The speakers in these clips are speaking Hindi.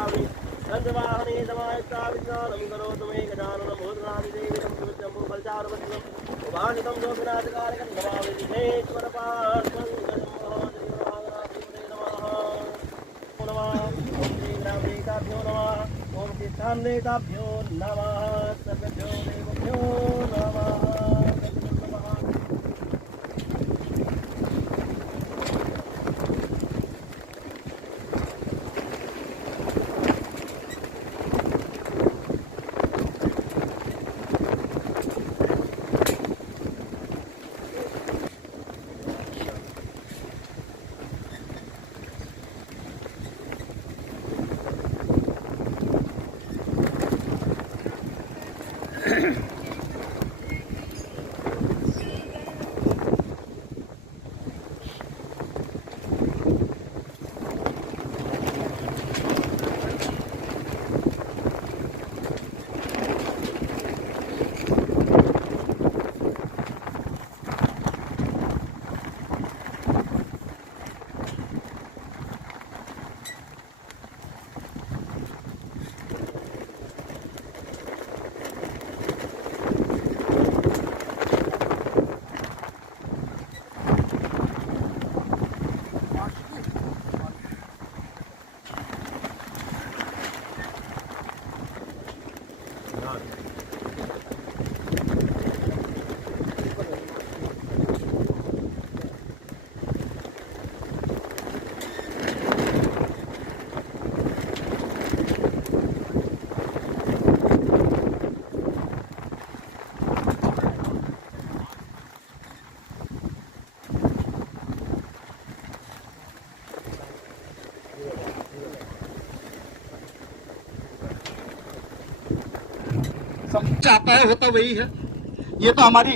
स्वामी संजवाहने समायिता विज्ञानं करोतु मे गजाननं भूतनादिदेविनं सुविद्यं फलचारुवत्सलं उभानितं जोगिनाथकारकं नमामि विघ्नेश्वरपार्श्वं ओम तीर्थान्वेताभ्यो नमः सर्वेभ्यो देवभ्यो नमः। चाहता है होता वही है, ये तो हमारी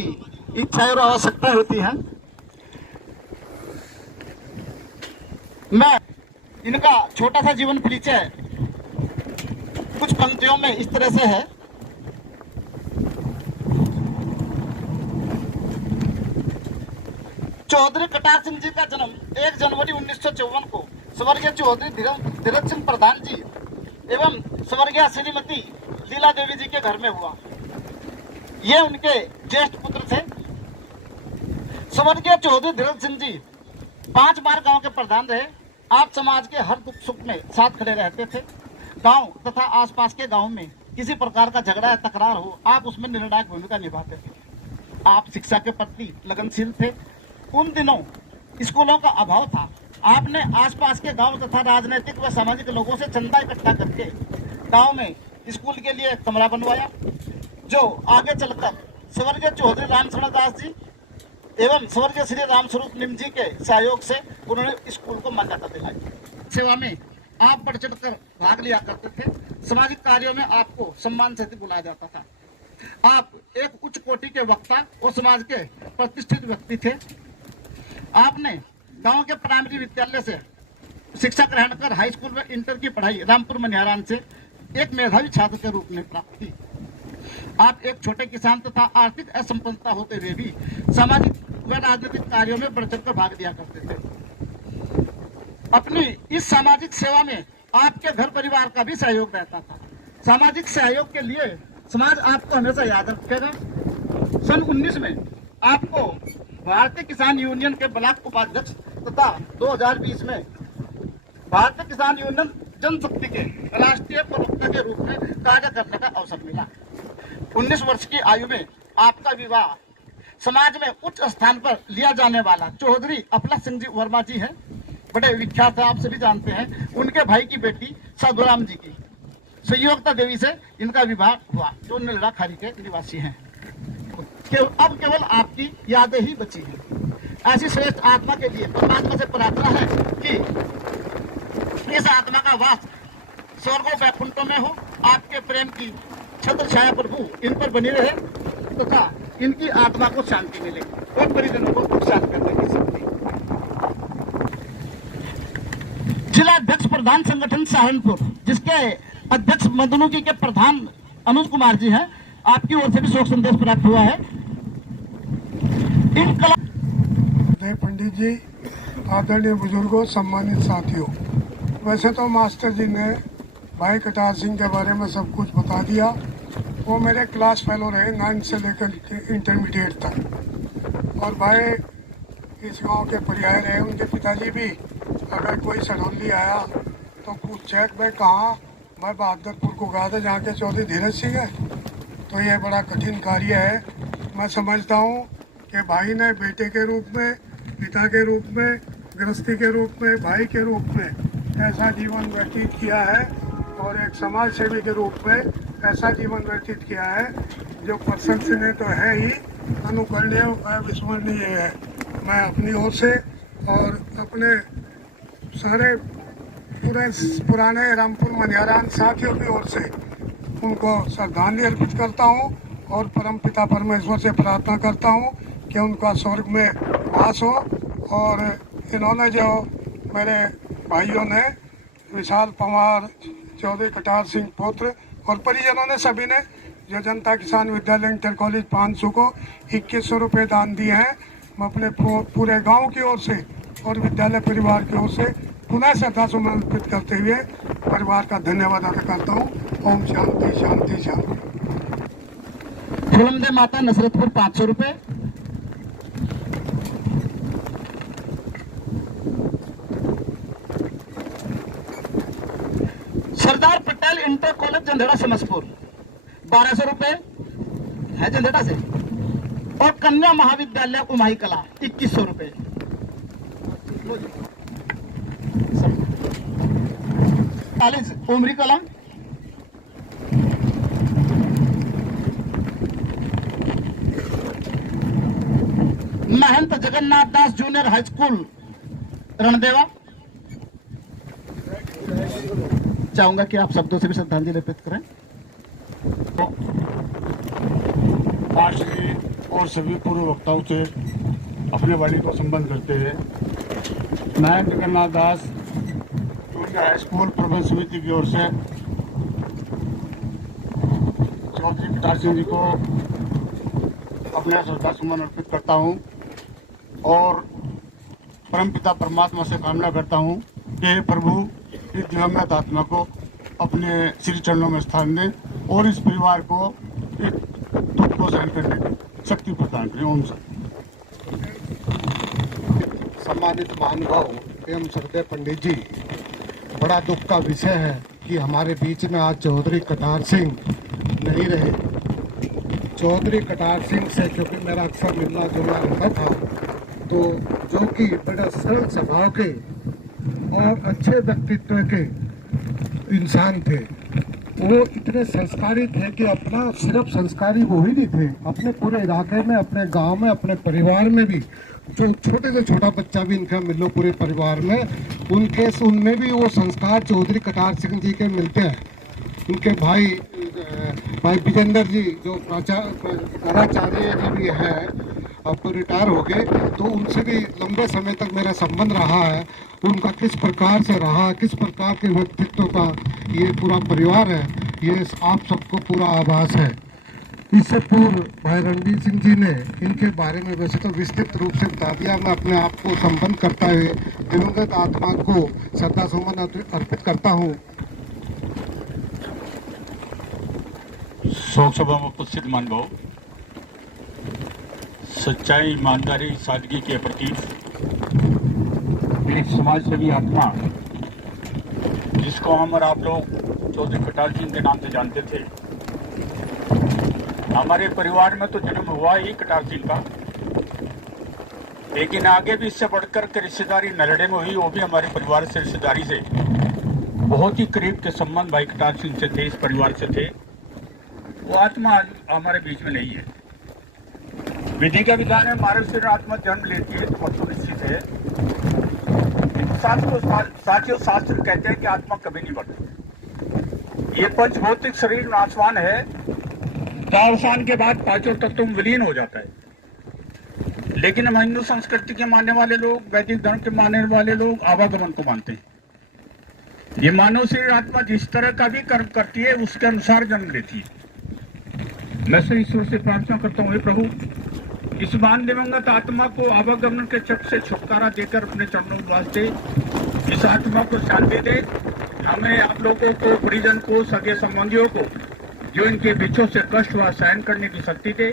इच्छा और आवश्यकता होती है। मैं इनका छोटा सा जीवन परिचय कुछ पंक्तियों में इस तरह से है। चौधरी कटार सिंह जी का जन्म 1 जनवरी 1954 को स्वर्गीय चौधरी धीरज सिंह प्रधान जी एवं स्वर्गीय श्रीमती लीला देवी जी के घर में हुआ। ये उनके ज्येष्ठ पुत्र थे। स्वर्गीय चौधरी धीरज सिंह जी 5 बार गांव के प्रधान रहे। आप समाज के हर दुख सुख में साथ खड़े रहते थे। गांव तथा आसपास के गांव में किसी प्रकार का झगड़ा या तकरार हो, आप उसमें निर्णायक भूमिका निभाते थे। आप शिक्षा के प्रति लगनशील थे। उन दिनों स्कूलों का अभाव था। आपने आसपास के गांव तथा राजनीतिक व सामाजिक लोगों से चंदा इकट्ठा करके गांव में स्कूल के लिए एक कमरा बनवाया, जो आगे चलकर स्वर्गीय चौधरी रामचरण दास जी एवं स्वर्गीय श्री रामस्वरूप निम जी के सहयोग से उन्होंने स्कूल को मान्यता दिलाई। सेवा में आप बढ़ चढ़ कर भाग लिया करते थे। सामाजिक कार्यों में आपको सम्मान से बुलाया जाता था। आप एक उच्च कोटि के वक्ता और समाज के प्रतिष्ठित व्यक्ति थे। आपने गांव के प्राइमरी विद्यालय से शिक्षा ग्रहण कर हाई स्कूल में इंटर की पढ़ाई रामपुर मनिहारान से एक मेधावी छात्र के रूप में प्राप्त की। आप एक छोटे किसान तथा आर्थिक असंपन्नता होते हुए भी सामाजिक व राजनीतिक कार्यों में बढ़ चढ़कर भाग लिया करते थे। अपनी इस सामाजिक सेवा में आपके घर परिवार का भी सहयोग रहता था। सामाजिक सहयोग के लिए समाज आपको हमेशा याद रखेगा। सन 19 में आपको भारतीय किसान यूनियन के ब्लॉक उपाध्यक्ष तथा 2020 में भारतीय किसान यूनियन जनशक्ति के राष्ट्रीय प्रवक्ता के रूप में कार्य करने का अवसर मिला। 19 वर्ष की आयु में आपका विवाह समाज में उच्च स्थान पर लिया जाने वाला चौधरी अपला सिंह जी वर्मा जी हैं, बड़े विख्यात हैं, आप सभी जानते हैं। उनके भाई की बेटी साधुराम जी की संयोगता देवी से इनका विवाह हुआ, जो नीलड़ा खारी के निवासी हैं। अब केवल आपकी यादें ही बची हैं। ऐसी श्रेष्ठ आत्मा के लिए परमात्मा से प्रार्थना है कि इस आत्मा का वास स्वर्गों वैकुंठों में हो। आपके प्रेम की छत्र छाया प्रभु इन पर बनी रहे तथा इनकी आत्मा को शांति मिले और परिजनों को दुख शांत करने की शक्ति। जिला अध्यक्ष प्रधान संगठन सहारनपुर, जिसके अध्यक्ष मदनुकी के प्रधान अनुज कुमार जी हैं, आपकी ओर से भी शोक संदेश प्राप्त हुआ है। इन कला पंडित जी, आदरणीय बुजुर्गों, सम्मानित साथियों, वैसे तो मास्टर जी ने भाई कटार सिंह के बारे में सब कुछ बता दिया। वो मेरे क्लास फेलो रहे 9 से लेकर इंटरमीडिएट तक। और भाई इस गांव के परियार रहे। उनके पिताजी भी अगर कोई सडौली आया तो पूछ चेक भाई कहाँ, मैं बहादुरपुर को गया था जहाँ के चौधरी धीरज सिंह है। तो ये बड़ा कठिन कार्य है। मैं समझता हूँ कि भाई ने बेटे के रूप में, पिता के रूप में, गृहस्थी के रूप में, भाई के रूप में ऐसा जीवन व्यतीत किया है और एक समाज सेवी के रूप में ऐसा जीवन व्यतीत किया है जो प्रशंसनीय तो है ही, अनुकरणीय और अविस्मरणीय है। मैं अपनी ओर से और अपने सारे पूरे पुराने रामपुर मनिहारान साथियों की ओर से उनको श्रद्धांजलि अर्पित करता हूँ और परमपिता परमेश्वर से प्रार्थना करता हूँ कि उनका स्वर्ग में वास हो। और इन्होंने जो मेरे भाइयों ने विशाल पंवार, चौधरी कटार सिंह पुत्र और परिजनों ने सभी ने जो जनता किसान विद्यालय इंटर कॉलेज 500 को 2100 रुपये दान दिए हैं, मैं अपने पूरे गांव की ओर से और विद्यालय परिवार की ओर से पुनः श्रद्धा सुमन अर्पित करते हुए परिवार का धन्यवाद अदा करता हूँ। ओम शांति शांति शांति। फुलमदे माता नसरतपुर 500 रुपये। सरदार पटेल इंटर कॉलेज जंधेड़ा समसपुर 1200 रुपये है जंधेड़ा से। और कन्या महाविद्यालय उमाई कला 2100 रुपये। कॉलेज उमरी कला महंत जगन्नाथ दास जूनियर हाई स्कूल रणदेवा। चाहूंगा कि आप शब्दों से भी श्रद्धांजलि अर्पित करें। पार्षद और सभी पूर्व वक्ताओं से अपने वाणी को संबंध करते हुए नायक जगन्नाथ दास जूनियर हाई स्कूल प्रबंध समिति की ओर से चौधरी कटार सिंह जी को अपने श्रद्धा सुमन अर्पित करता हूँ और परमपिता परमात्मा से कामना करता हूँ कि प्रभु इस दिवंगत आत्मा को अपने श्री चरणों में स्थान दें और इस परिवार को एक दुख को सहन करने की शक्ति प्रदान करें। ओम सम्मानित महानुभाव एवं श्रद्धेय पंडित जी, बड़ा दुख का विषय है कि हमारे बीच में आज चौधरी कटार सिंह नहीं रहे। चौधरी कटार सिंह से क्योंकि मेरा अक्सर मिलना जुलना रहता था, तो जो कि बड़े सरल स्वभाव के और अच्छे व्यक्तित्व के इंसान थे। वो इतने संस्कारी थे कि अपना सिर्फ संस्कारी वो ही नहीं थे, अपने पूरे इलाके में, अपने गांव में, अपने परिवार में भी, जो छोटे से छोटा बच्चा भी इनका मिल लो पूरे परिवार में, उनमें भी वो संस्कार चौधरी कटार सिंह जी के मिलते हैं। उनके भाई विजेंद्र जी जो प्राचार्य जी भी हैं, अब तो रिटायर हो गए, तो उनसे भी लंबे समय तक मेरा संबंध रहा है। उनका किस प्रकार से रहा, किस प्रकार के व्यक्तित्व का ये पूरा परिवार है, ये आप सबको पूरा आभास है। इससे पूर्व भाई रणवीर सिंह जी ने इनके बारे में वैसे तो विस्तृत रूप से बता दिया। मैं अपने आप को संबंध करता हुए दिवंगत आत्मा को श्रद्धा सुमन अर्पित करता हूँ। शोक सभा में उपस्थित मानभाव, सच्चाई, ईमानदारी, सादगी के प्रतीक एक समाज सेवी आत्मा, जिसको हम और आप लोग चौधरी कटार सिंह के नाम से जानते थे। हमारे परिवार में तो जन्म हुआ ही कटार सिंह का, लेकिन आगे भी इससे बढ़कर के रिश्तेदारी नलड़े में हुई, वो भी हमारे परिवार से रिश्तेदारी से बहुत ही करीब के संबंध भाई कटार सिंह से थे, इस परिवार से थे। वो आत्मा आज हमारे बीच में नहीं है। विधि का विधान है, मानव शरीर आत्मा जन्म लेती है तो वस्तु निश्चित है। साथियों, शास्त्र कहते हैं कि आत्मा कभी नहीं बढ़ती। ये पंचभौतिक शरीर नाशवान है, अवसान के बाद पांचों तत्वों में विलीन हो जाता है। लेकिन हम हिंदू संस्कृति के मानने वाले लोग, वैदिक धर्म के मानने वाले लोग आवागमन को मानते हैं। ये मानव शरीर आत्मा जिस तरह का भी कर्म करती है उसके अनुसार जन्म लेती है। मैं से ईश्वर से प्रार्थना करता हूँ, हे प्रभु, इस महान दिवंगत आत्मा को आवागमन के चक्र से छुटकारा देकर अपने चरणों में वास दे। इस आत्मा को शांति दे, हमें आप लोगों को, परिजन को, सगे संबंधियों को जो इनके बच्चों से कष्ट हुआ सहन करने की शक्ति दे।